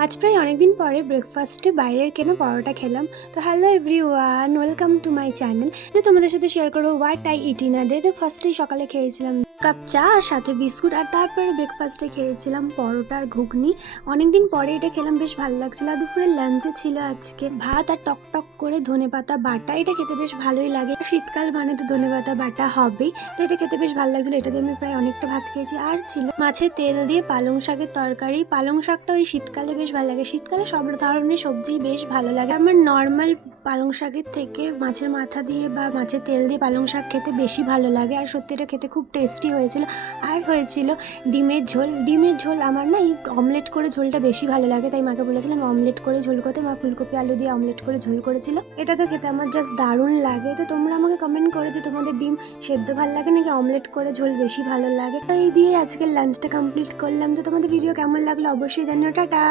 আজ প্রায় অনেকদিন পরে ব্রেকফাস্টে বাইরের কেনা পরোটা খেলাম। তো hello everyone, welcome to my channel. তো তোমাদের সাথে শেয়ার করবো what I it in a day. তো ফার্স্টেই সকালে খেয়েছিলাম কাপ চা আর সাথে বিস্কুট, আর তারপরে ব্রেকফাস্টে খেয়েছিলাম পরোটা আর ঘুগনি। অনেকদিন পরে এটা খেলাম, বেশ ভালো লাগছিল। আর দুপুরে লাঞ্চে ছিল আজকে ভাত আর টক টক করে ধনেপাতা বাটা। এটা খেতে বেশ ভালোই লাগে, শীতকাল মানে তো ধনেপাতা বাটা হবেই। তো এটা খেতে বেশ ভালো লাগছিল, এটা দিয়ে আমি প্রায় অনেকটা ভাত খেয়েছি। আর ছিল মাছের তেল দিয়ে পালং শাকের তরকারি। পালং শাকটা ওই শীতকালে বেশ ভালো লাগে, শীতকালে সব ধরনের সবজি বেশ ভালো লাগে। আমার নর্মাল পালং শাকের থেকে মাছের মাথা দিয়ে বা মাছের তেল দিয়ে পালং শাক খেতে বেশি ভালো লাগে, আর সত্যি এটা খেতে খুব টেস্টি হয়েছিল। আর হয়েছিল ডিমের ঝোল। ডিমের ঝোল আমার না এই অমলেট করে ঝোলটা বেশি ভালো লাগে, তাই মাকে বলেছিলাম অমলেট করে ঝোল করতে। মা ফুলকপি আলু দিয়ে অমলেট করে ঝোল করেছিল, এটা তো খেতে আমার জাস্ট দারুণ লাগে। তো তোমরা আমাকে কমেন্ট করে যে তোমাদের ডিম সেদ্ধ ভালো লাগে নাকি অমলেট করে ঝোল বেশি ভালো লাগে। তো এই দিয়ে আজকের লাঞ্চটা কমপ্লিট করলাম। তো তোমাদের ভিডিও কেমন লাগলো অবশ্যই জানিও। টাটা।